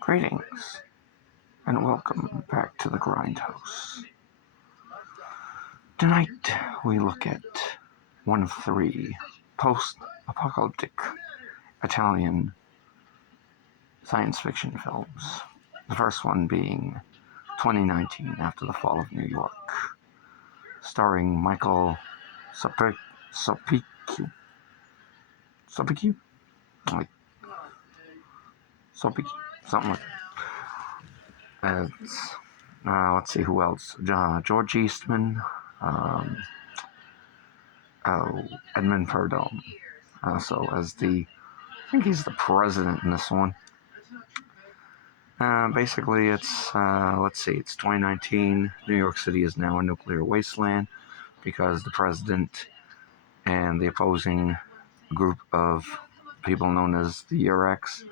Greetings, and welcome back to the Grindhouse. Tonight, we look at one of three post-apocalyptic Italian science fiction films. The first one being 2019, After the Fall of New York, starring Michael Sopicchio. Sopicchio? Like, Sopicchio? Something like that. Let's see who else. George Eastman, Edmund Perdome. So as I think he's the president in this one. Basically, it's 2019. New York City is now a nuclear wasteland because the president and the opposing group of people known as the Eurex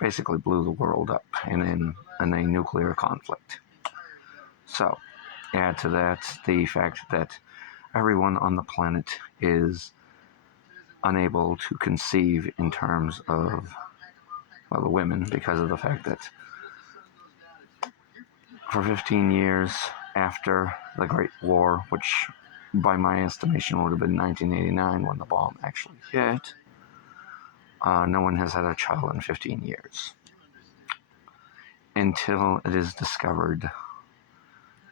basically blew the world up in a nuclear conflict. So, add to that the fact that everyone on the planet is unable to conceive in terms of, well, the women, because of the fact that for 15 years after the Great War, which by my estimation would have been 1989 when the bomb actually hit, no one has had a child in 15 years. Until it is discovered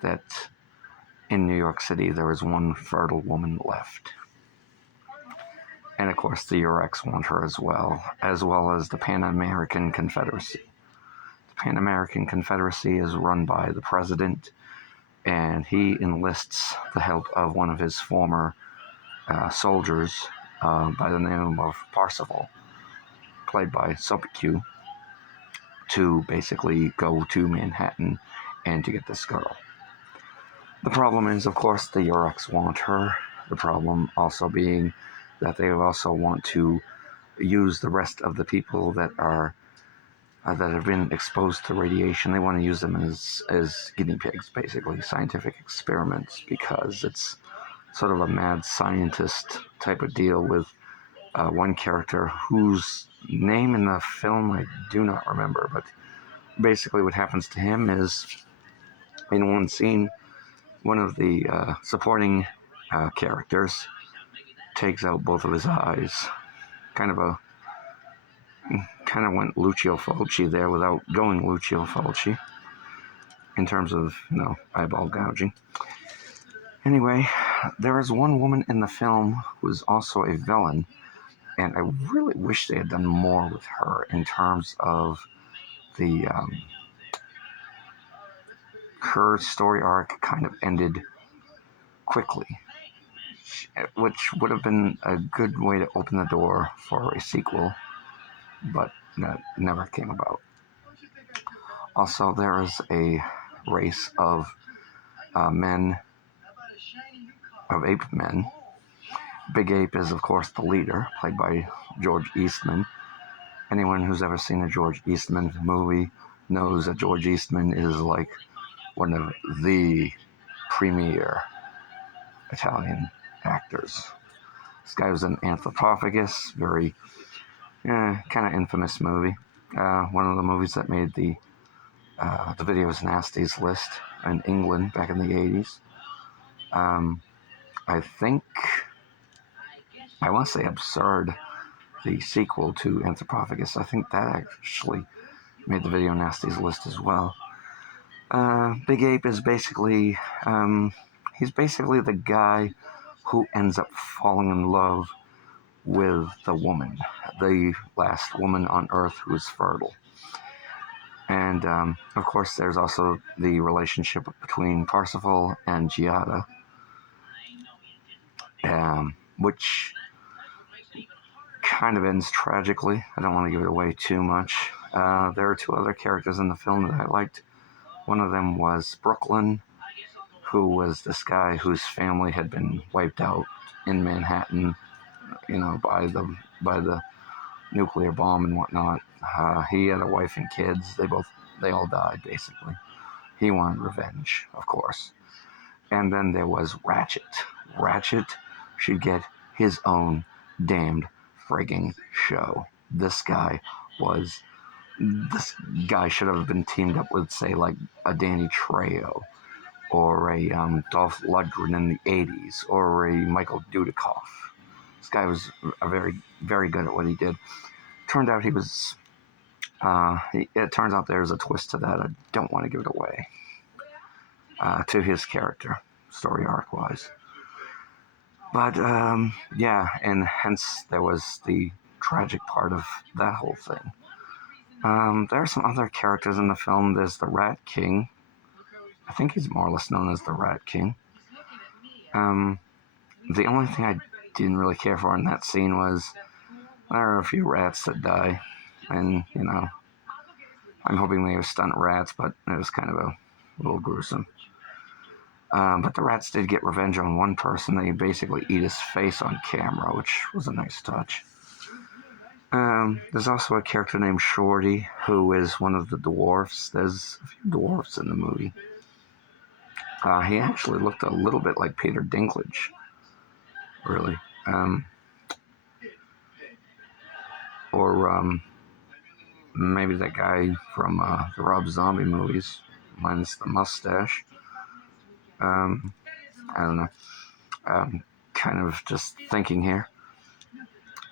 that in New York City there is one fertile woman left. And of course the Eurex want her as well as the Pan American Confederacy. The Pan American Confederacy is run by the president, and he enlists the help of one of his former soldiers by the name of Parsifal, played by Sopicchio, to basically go to Manhattan and to get this girl. The problem is, of course, the Eurex want her. The problem also being that they also want to use the rest of the people that are that have been exposed to radiation. They want to use them as guinea pigs, basically, scientific experiments, because it's sort of a mad scientist type of deal with one character whose name in the film I do not remember, but basically what happens to him is, in one scene, one of the supporting characters takes out both of his eyes. Kind of went Lucio Fulci there without going Lucio Fulci in terms of, eyeball gouging. Anyway, there is one woman in the film who is also a villain, and I really wish they had done more with her in terms of the her story arc kind of ended quickly, which would have been a good way to open the door for a sequel, but that never came about. Also, there is a race of ape men. Big Ape is, of course, the leader, played by George Eastman. Anyone who's ever seen a George Eastman movie knows that George Eastman is like one of the premier Italian actors. This guy was an Anthropophagus, very kind of infamous movie. One of the movies that made the Videos Nasties list in England back in the 80s. I think, I want to say Absurd, the sequel to Anthropophagus, I think that actually made the Video Nasties list as well. Big Ape is basically, he's basically the guy who ends up falling in love with the woman, the last woman on Earth who is fertile. And, of course, there's also the relationship between Parsifal and Giada, which kind of ends tragically. I don't want to give it away too much. There are two other characters in the film that I liked. One of them was Brooklyn, who was this guy whose family had been wiped out in Manhattan, by the nuclear bomb and whatnot. He had a wife and kids. They all died, basically. He wanted revenge, of course. And then there was Ratchet. Ratchet should get his own damned frigging show. This guy was this guy should have been teamed up with, say, like a Danny Trejo or a Dolph Lundgren in the '80s or a Michael Dudikoff. This guy was very good at what he did. Turned out he was. It turns out there's a twist to that. I don't want to give it away. To his character, story arc wise. But yeah, and hence there was the tragic part of that whole thing. There are some other characters in the film. There's the Rat King. I think he's more or less known as the Rat King. The only thing I didn't really care for in that scene was there are a few rats that die, and I'm hoping they were stunt rats, but it was kind of a little gruesome. But the rats did get revenge on one person. They basically eat his face on camera, which was a nice touch. There's also a character named Shorty, who is one of the dwarfs. There's a few dwarfs in the movie. He actually looked a little bit like Peter Dinklage, really. Or maybe that guy from the Rob Zombie movies, minus the mustache. I don't know. Kind of just thinking here.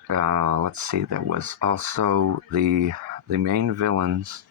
Let's see. There was also the main villains